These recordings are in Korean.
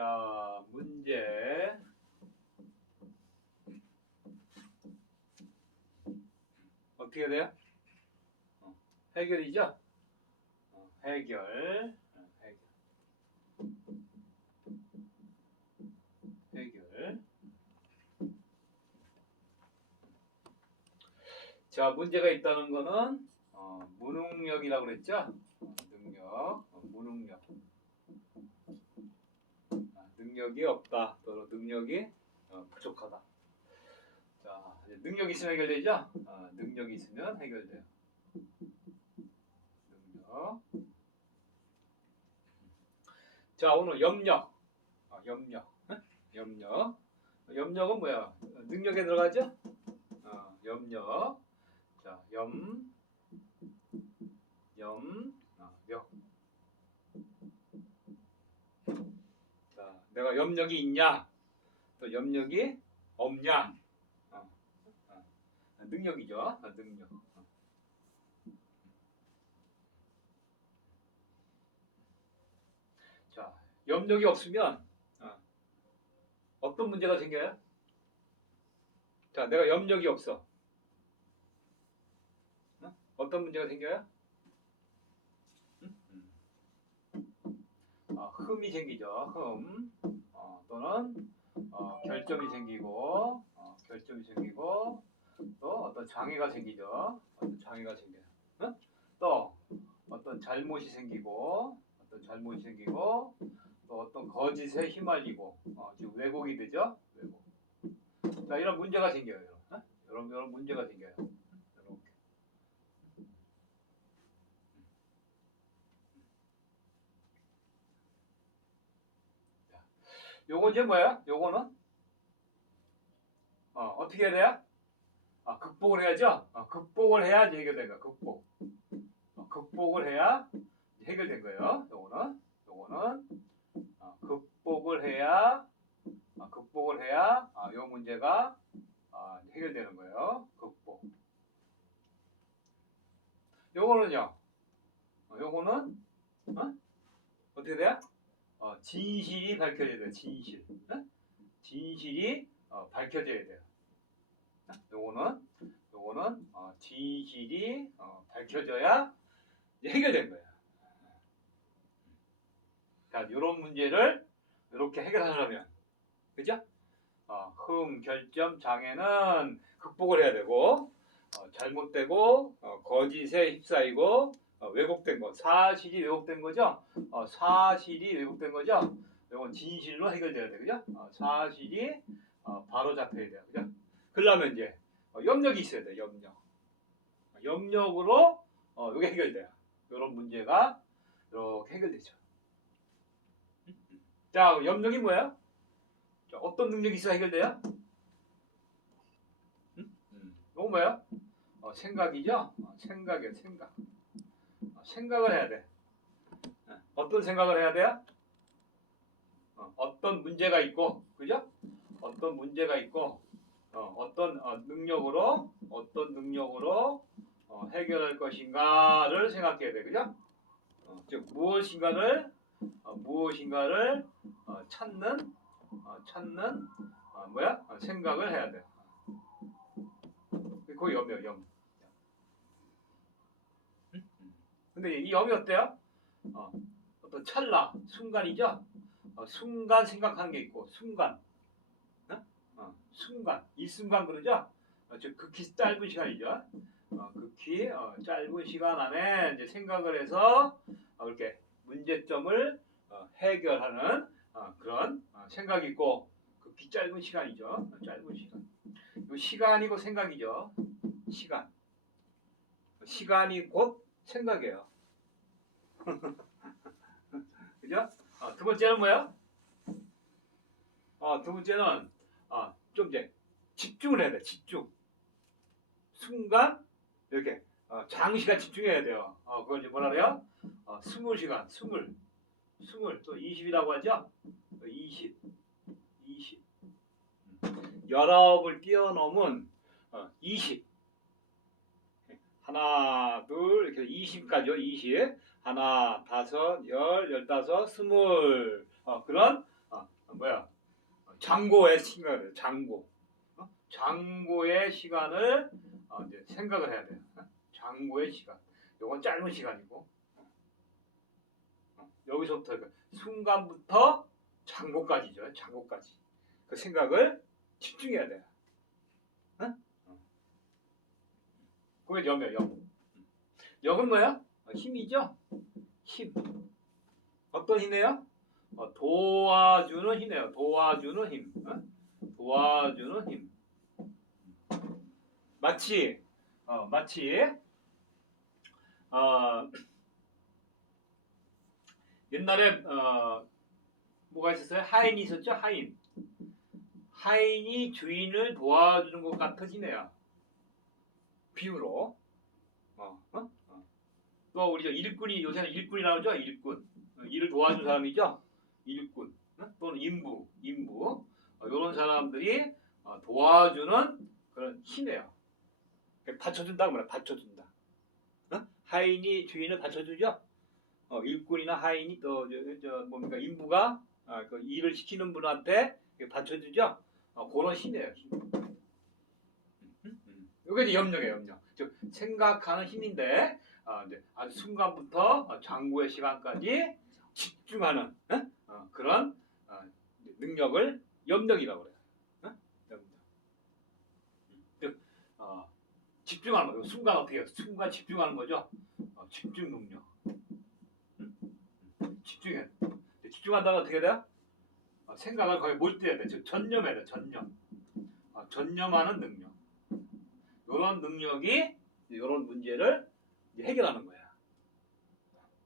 자, 문제. 어떻게 돼요? 어, 해결이죠? 어, 해결. 어, 해결. 해결. 자, 문제가 있다는 거는 어, 무능력이라고 그랬죠? 어, 능력, 어, 무능력. 아, 능력이 없다. 또는 능력이 어, 부족하다. 자, 능력이 있으면 해결되죠? 어, 능력이 있으면 해결돼요. 능력. 자, 오늘 염력. 어, 염력. 응? 염력. 염력은 뭐야? 능력에 들어가죠? 어, 염력. 자, 염, 염, 아, 력. 자, 내가 염력이 있냐? 또 염력이 없냐? 어, 어. 능력이죠. 아, 능력. 어. 자, 염력이 없으면 어, 어떤 문제가 생겨요? 자, 내가 염력이 없어. 어? 어떤 문제가 생겨요? 어, 흠이 생기죠. 흠. 어, 또는 어, 결점이 생기고, 어, 결점이 생기고, 또 어떤 장애가 생기죠. 어떤 장애가 생겨요. 어? 또 어떤 잘못이 생기고, 어떤 잘못이 생기고, 또 어떤 거짓에 휘말리고, 어, 지금 왜곡이 되죠. 왜곡. 자, 이런 문제가 생겨요. 여러분. 어? 이런 이런 문제가 생겨요. 이렇게. 요거 이제 뭐야? 요거는 어, 어떻게 해야 돼요? 아, 극복을 해야죠. 어, 극복을 해야 해결된 거야. 극복. 어, 극복을 해야 해결된 거예요. 요거는 요거는 어, 극복을 해야 어, 극복을 해야 아, 요 문제가 아, 해결되는 거예요. 극복. 요거는요. 어, 요거는 어? 어떻게 돼요? 어, 진실이 밝혀져야 돼요. 진실. 어? 진실이 어, 밝혀져야 돼요. 어? 요거는 요거는 어, 진실이 어, 밝혀져야 해결된 거예요. 자, 요런 문제를 이렇게 해결하려면 그죠? 어, 흠, 결점, 장애는 극복을 해야 되고 어, 잘못되고 어, 거짓에 휩싸이고 어, 왜곡된 거, 사실이 왜곡된 거죠? 어, 사실이 왜곡된 거죠? 이건 진실로 해결돼야 돼, 그죠? 어, 사실이 어, 바로 잡혀야 돼요, 그죠? 그러려면 이제 어, 염력이 있어야 돼, 염력. 염력으로 어, 이게 해결돼요. 이런 문제가 이렇게 해결되죠. 자, 염력이 뭐예요? 자, 어떤 능력이 있어 해결돼요? 음? 음. 이거 뭐예요? 어, 생각이죠? 어, 생각이에요, 생각. 어, 생각을 해야 돼. 어, 어떤 생각을 해야 돼요? 어, 어떤 문제가 있고, 그죠? 어떤 문제가 있고, 어, 떤 능력으로, 어떤 능력으로 어, 해결할 것인가를 생각해야 돼, 그죠? 어, 즉 무엇인가를 어, 무엇인가를 어, 찾는 어, 찾는 어, 뭐야? 어, 생각을 해야 돼. 그 염이요, 염. 음? 근데 이 염이 어때요? 어, 어떤 찰나, 순간이죠? 어, 순간 생각하는 게 있고, 순간. 어? 어, 순간. 이 순간 그러죠? 어, 즉, 극히 짧은 시간이죠? 어, 극히 어, 짧은 시간 안에 이제 생각을 해서 어, 이렇게 문제점을 어, 해결하는 어, 그런 어, 생각이 있고, 극히 짧은 시간이죠? 어, 짧은 시간. 이 시간이고 생각이죠? 시간. 시간이 곧 생각이에요. 그죠? 어, 두 번째는 뭐예요? 어, 두 번째는 어, 좀 이제 집중을 해야 돼. 집중. 순간 이렇게 어, 장시간 집중해야 돼요. 어, 그걸 이제 뭐라 그래요? 어, 스물 시간, 스물, 스물 또 20이라고 하죠? 20, 20. 열아홉을 뛰어넘은 어, 20. 하나, 둘, 이렇게 20까지요, 20. 하나, 다섯, 열, 열다섯, 스물. 어, 그런 어, 뭐야? 장고의 시간을 장고. 어? 장고의 시간을 어, 이제 생각을 해야 돼요. 어? 장고의 시간. 요건 짧은 시간이고. 어, 여기서부터 그 순간부터 장고까지죠. 장고까지. 그 생각을 집중해야 돼요. 어? 어. 그게 염이야, 염. 염은 뭐야? 어, 힘이죠? 힘. 어떤 힘이에요? 어, 도와주는 힘이에요. 도와주는 힘. 어? 도와주는 힘. 마치 어, 마치 어, 옛날에 어, 뭐가 있었어요? 하인이 있었죠? 하인. 하인이 주인을 도와주는 것 같은 힘이에요. 비유로. 어, 어? 어. 또 우리 저 일꾼이 요새는 일꾼이 나오죠? 일꾼. 어, 일을 도와준 사람이죠? 일꾼. 어? 또는 인부, 인부. 이런 사람들이 어, 도와주는 그런 힘이에요. 받쳐준다고 말해. 받쳐준다. 어? 하인이 주인을 받쳐주죠? 어, 일꾼이나 하인이 또 저, 저 뭡니까 인부가 아, 그 일을 시키는 분한테 받쳐주죠? 어, 그런 힘이에요. 힘. 이게 이제 염력이에요. 염력. 즉 생각하는 힘인데 아, 이제 아주 순간부터 어, 장구의 시간까지 집중하는 어? 어, 그런 어, 능력을 염력이라고 그래요. 어? 어, 집중하는 거죠. 순간 어떻게 해요? 순간 집중하는 거죠. 어, 집중 능력. 음? 집중해. 집중한다가 어떻게 돼요? 어, 생각을 거의 몰두해야 돼. 즉 전념해야 돼. 전념. 어, 전념하는 능력. 이런 능력이 이런 문제를 해결하는 거야.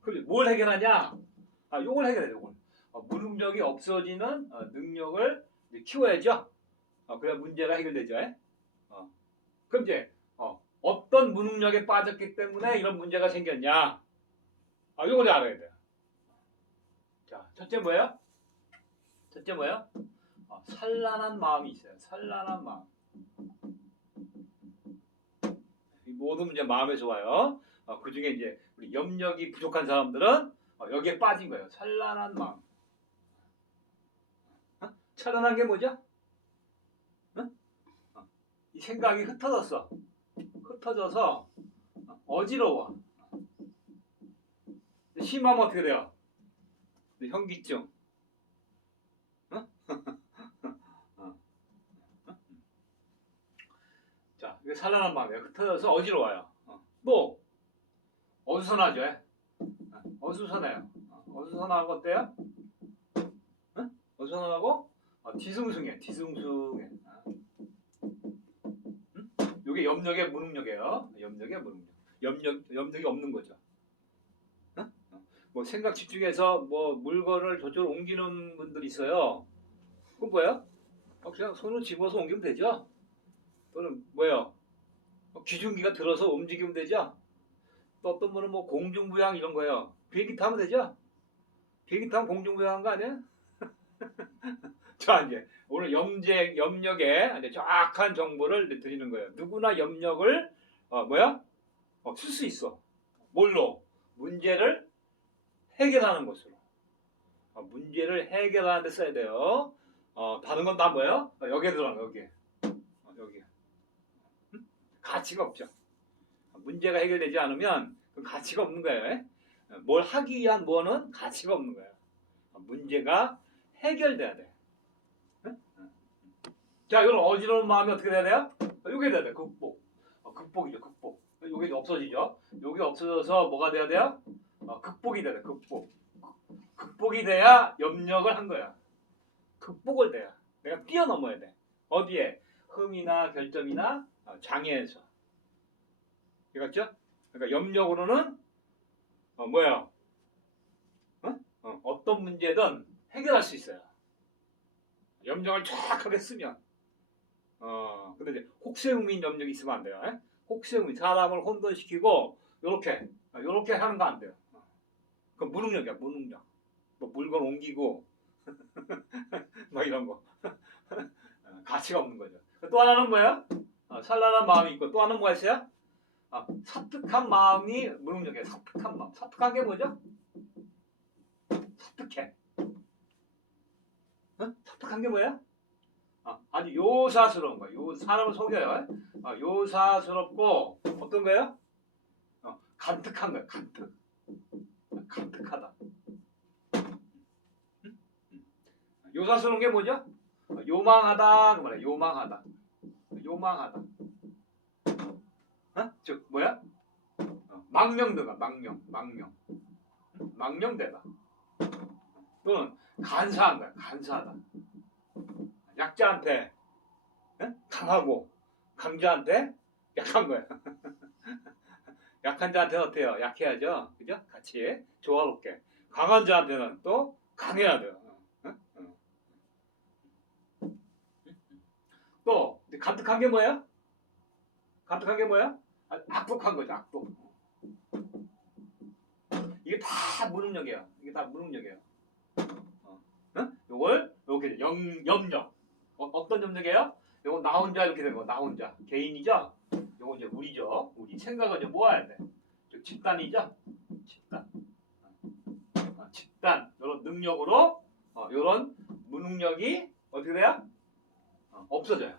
그럼 뭘 해결하냐? 아, 요걸 해결해. 요걸. 어, 무능력이 없어지는 어, 능력을 키워야죠. 어, 그래야 문제가 해결되죠. 에? 어. 그럼 이제 어, 어떤 무능력에 빠졌기 때문에 이런 문제가 생겼냐? 아, 요걸 알아야 돼요. 자, 첫째 뭐예요? 첫째 뭐예요? 어, 산란한 마음이 있어요. 산란한 마음. 이 모든 문제 마음에서 와요. 어, 그 중에 이제 우리 염력이 부족한 사람들은 어, 여기에 빠진 거예요. 산란한 마음. 어? 찬란한 게 뭐죠? 어? 어, 이 생각이 흩어졌어. 흩어져서 어, 어지러워. 심하면 어떻게 돼요? 현기증. 어? 어. 자, 이게 산란한 마음이에요. 흩어져서 어지러워요. 어. 또 어수선하죠. 예? 어, 어수선해요. 어, 어수선하고 어때요? 어? 어수선하고 어, 뒤숭숭해. 뒤숭숭해. 어. 음? 이게 염력의 무능력이에요. 염력의 무능력. 염력 염력이 없는 거죠. 뭐 생각 집중해서 뭐 물건을 저쪽으로 옮기는 분들 있어요. 그건? 어, 그냥 손을 집어서 옮기면 되죠. 또는 뭐요? 어, 기중기가 들어서 움직이면 되죠. 또 어떤 분은 뭐 공중부양 이런 거예요. 비행기 타면 되죠. 비행기 타면 공중부양한 거 아니야? 자 이제 오늘 염제 염력에 이제 정확한 정보를 드리는 거예요. 누구나 염력을 어, 뭐야? 어, 쓸 수 있어. 뭘로? 문제를 해결하는 것으로. 어, 문제를 해결하는 데 써야 돼요. 어, 다른 건 다 뭐예요? 어, 여기에 들어가는 거, 여기에. 어, 여기에. 음? 가치가 없죠. 어, 문제가 해결되지 않으면 그 가치가 없는 거예요. 예? 어, 뭘 하기 위한 뭐는 가치가 없는 거예요. 어, 문제가 해결돼야 돼. 응? 응. 자, 이런 어지러운 마음이 어떻게 돼야 돼요? 어, 요게 돼야 돼. 극복. 어, 극복이죠, 극복. 요게 없어지죠. 요게 없어져서 뭐가 돼야 돼요? 어, 극복이 돼야 돼, 극복. 극복이 돼야 염력을 한 거야. 극복을 돼야. 내가 뛰어넘어야 돼. 어디에? 흠이나 결점이나 어, 장애에서. 이해갔죠? 그러니까 염력으로는 어, 뭐야? 어? 어, 어떤 문제든 해결할 수 있어요. 염력을 정확하게 쓰면. 어, 근데 이제 혹세무민 염력이 있으면 안 돼요. 에? 혹세무민 사람을 혼돈시키고 요렇게 요렇게 하는 거 안 돼요. 어. 그 무능력이야, 무능력. 뭐 물건 옮기고 뭐 이런 거 어, 가치가 없는 거죠. 또 하나는 뭐예요? 어, 산란한 마음이 있고 또 하나는 뭐가 있어요? 아, 사특한 마음이 무능력이에요. 사특한 마음. 사특한 게 뭐죠? 사특해. 어? 가득한 게 뭐야? 아, 아주 요사스러운 거야. 요 사람을 속여요. 아, 요사스럽고 어떤 거예요? 어, 간특한 거야. 간특. 간특하다. 요사스러운 게 뭐죠? 어, 요망하다 그 말이야. 요망하다. 요망하다. 어? 즉 뭐야? 어, 망령되다. 망령. 망령. 망령되다. 또는 간사한 거야. 간사하다. 약자한테 예? 강하고 강자한테 약한 거야. 약한 자한테는 어때요? 약해야죠. 그죠? 같이 조화롭게. 강한 자한테는 또 강해야 돼요. 어? 어. 또 가득한 게 뭐예요? 가득한 게 뭐야? 아, 악독한 거죠. 악독. 이게 다 무능력이야. 이게 다 무능력이에요. 어. 응? 요걸 이렇게 영, 염력. 어, 어떤 염력이에요? 요거 나 혼자 이렇게 되는 거. 나 혼자. 개인이죠? 요거 이제 우리죠. 우리 생각을 이제 모아야 돼. 즉 집단이죠? 집단. 어, 집단. 요런 능력으로 어, 요런 무능력이 어떻게 돼요? 어, 없어져요.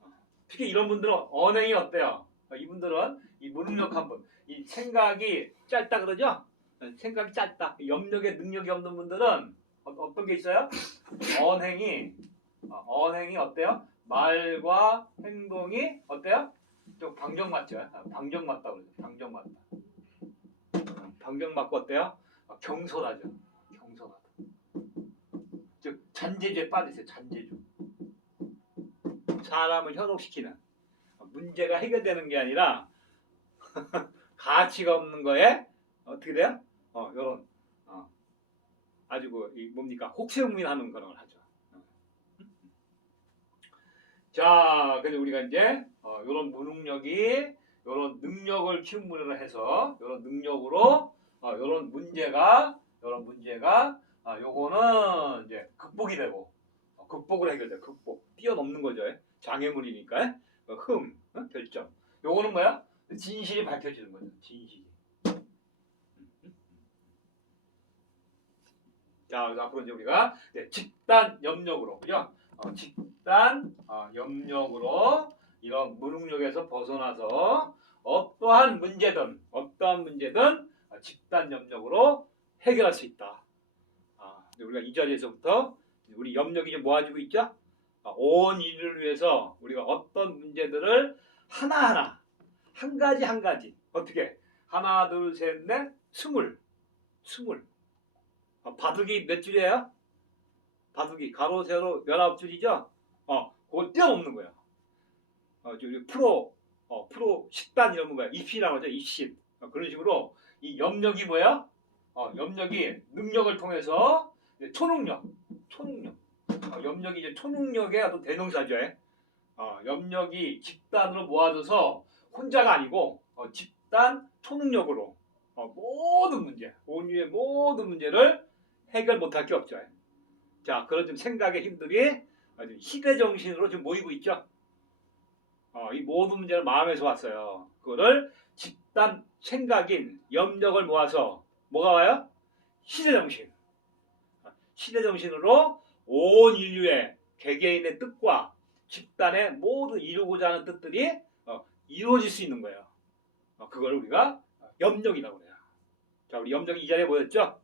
어, 특히 이런 분들은 언행이 어때요? 어, 이분들은 이 무능력한 분, 이 생각이 짧다 그러죠? 어, 생각이 짧다. 염력에 능력이 없는 분들은 어, 어떤 게 있어요? 언행이 어, 언행이 어때요? 말과 행동이 어때요? 좀 방정 맞죠? 아, 방정 맞다 그러죠. 방정 맞다. 어, 방정 맞고 어때요? 어, 경솔하죠. 경솔하다. 즉 잔재주에 빠지세요. 잔재주. 사람을 현혹시키는 어, 문제가 해결되는 게 아니라 가치가 없는 거에 어떻게 돼요? 어, 요런 어, 아주 그 이 뭡니까 혹세무민하는 그런 걸 하죠. 어. 자, 그래서 우리가 이제 어, 이런 무능력이 이런 능력을 키움으로 해서 이런 능력으로 어, 이런 문제가 이런 문제가 아, 요거는 이제 극복이 되고 어, 극복을 해결돼 극복 뛰어넘는 거죠 예? 장애물이니까 어, 흠 어? 결점 요거는 뭐야 진실이 밝혀지는 거죠 진실이 자 그래서 앞으로 이제 우리가 이제 집단 염력으로 그죠 어, 집단 어, 염력으로 이런 무능력에서 벗어나서 어떠한 문제든 어떠한 문제든 어, 집단 염력으로 해결할 수 있다. 아, 우리가 이 자리에서부터 우리 염력이 좀 모아지고 있죠. 아, 온 인류를 위해서 우리가 어떤 문제들을 하나하나 한 가지 한 가지 어떻게 하나 둘 셋 넷 스물 스물 아, 바둑이 몇 줄이에요? 바둑이 가로 세로 열아홉 줄이죠. 어, 그걸 뛰어넘는 거야. 어, 프로 어, 프로 10단 이런 거 뭐야? 입시라고 하죠. 입시. 어, 그런 식으로 이 염력이 뭐야? 어, 염력이 능력을 통해서 초능력, 초능력. 어, 염력이 이제 초능력의 어떤 대명사죠. 예? 어, 염력이 집단으로 모아져서 혼자가 아니고 어, 집단 초능력으로 어, 모든 문제, 온유의 모든 문제를 해결 못할 게 없죠. 예? 자, 그런 좀 생각의 힘들이 시대 정신으로 지금 모이고 있죠. 어, 이 모든 문제를 마음에서 왔어요. 그거를 집단 생각인 염력을 모아서 뭐가 와요? 시대 정신. 어, 시대 정신으로 온 인류의 개개인의 뜻과 집단의 모두 이루고자 하는 뜻들이 어, 이루어질 수 있는 거예요. 어, 그걸 우리가 염력이라고 그래요. 자, 우리 염력이 이 자리에 모였죠?